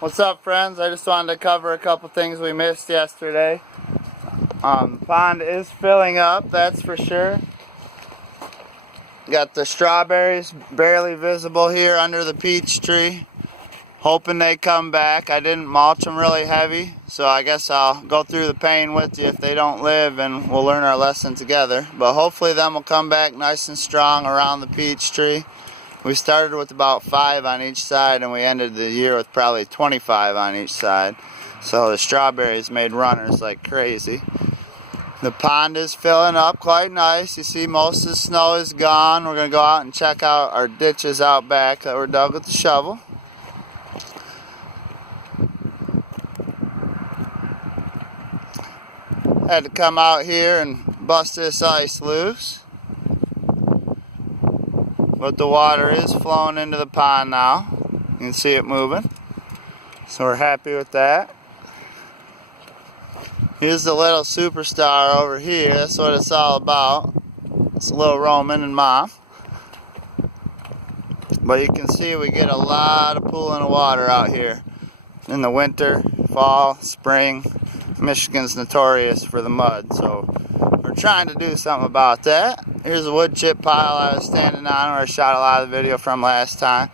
What's up, friends? I just wanted to cover a couple things we missed yesterday. The pond is filling up, that's for sure. Got the strawberries barely visible here under the peach tree. Hoping they come back. I didn't mulch them really heavy, so I guess I'll go through the pain with you if they don't live, and we'll learn our lesson together. But hopefully them will come back nice and strong around the peach tree. We started with about 5 on each side, and we ended the year with probably 25 on each side. So the strawberries made runners like crazy. The pond is filling up quite nice. You see most of the snow is gone. We're going to go out and check out our ditches out back that were dug with the shovel. Had to come out here and bust this ice loose. But the water is flowing into the pond now. You can see it moving. So we're happy with that. Here's the little superstar over here. That's what it's all about. It's little Roman and Mom. But you can see we get a lot of pooling of water out here in the winter, fall, spring. Michigan's notorious for the mud, so we're trying to do something about that. Here's a wood chip pile I was standing on where I shot a lot of the video from last time.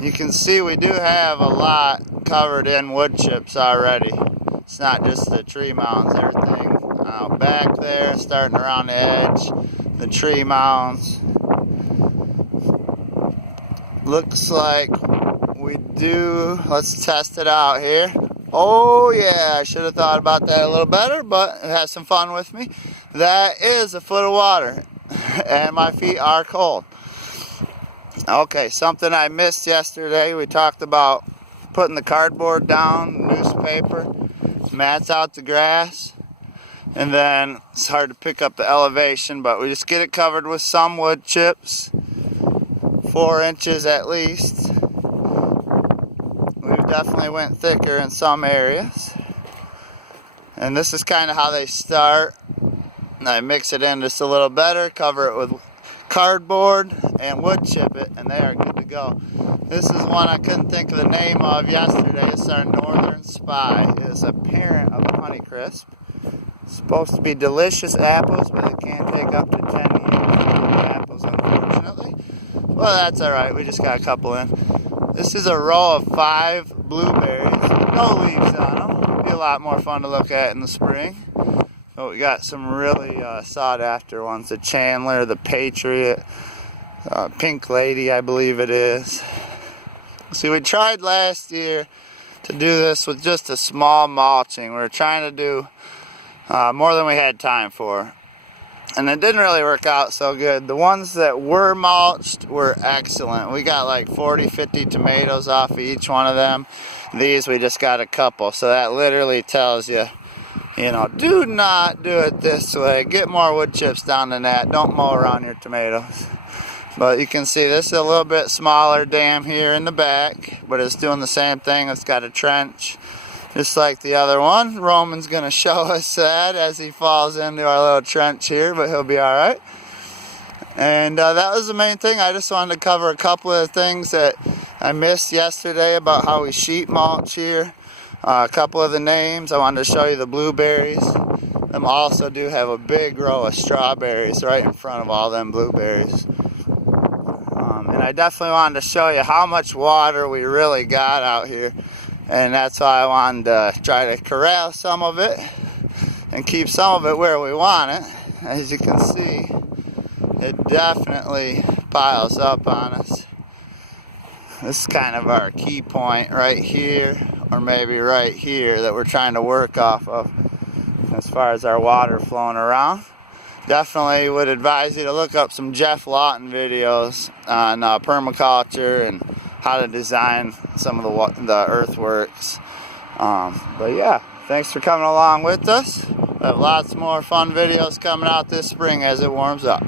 You can see we do have a lot covered in wood chips already. It's not just the tree mounds, everything out back there, starting around the edge, the tree mounds. Looks like we do. Let's test it out here. Oh yeah, I should have thought about that a little better, but it has some fun with me. That is a foot of water, and my feet are cold. Okay, something I missed yesterday. We talked about putting the cardboard down, newspaper, mats out the grass, and then it's hard to pick up the elevation, but we just get it covered with some wood chips, 4 inches at least. We've definitely went thicker in some areas. And this is kind of how they start. And I mix it in just a little better, cover it with cardboard, and wood chip it, and they are good to go. This is one I couldn't think of the name of yesterday. It's our Northern Spy. It's a parent of Honeycrisp. It's supposed to be delicious apples, but it can take up to 10 years to grow apples, unfortunately. Well, that's alright. We just got a couple in. This is a row of 5 blueberries. No leaves on them. It'll be a lot more fun to look at in the spring. But we got some really sought after ones. The Chandler, the Patriot, Pink Lady, I believe it is. See, we tried last year to do this with just a small mulching. We were trying to do more than we had time for. And it didn't really work out so good. The ones that were mulched were excellent. We got like 40, 50 tomatoes off of each one of them. These we just got a couple. So that literally tells you, you know, do not do it this way. Get more wood chips down than that. Don't mow around your tomatoes. But you can see this is a little bit smaller dam here in the back, but it's doing the same thing. It's got a trench, just like the other one. Roman's going to show us that as he falls into our little trench here, but he'll be alright. And that was the main thing. I just wanted to cover a couple of things that I missed yesterday about how we sheet mulch here. A couple of the names. I wanted to show you the blueberries. Them also do have a big row of strawberries right in front of all them blueberries. And I definitely wanted to show you how much water we really got out here. And that's why I wanted to try to corral some of it and keep some of it where we want it. As you can see, it definitely piles up on us. This is kind of our key point right here, or maybe right here, that we're trying to work off of as far as our water flowing around. Definitely would advise you to look up some Jeff Lawton videos on permaculture and how to design some of the earthworks. But yeah, thanks for coming along with us. We have lots more fun videos coming out this spring as it warms up.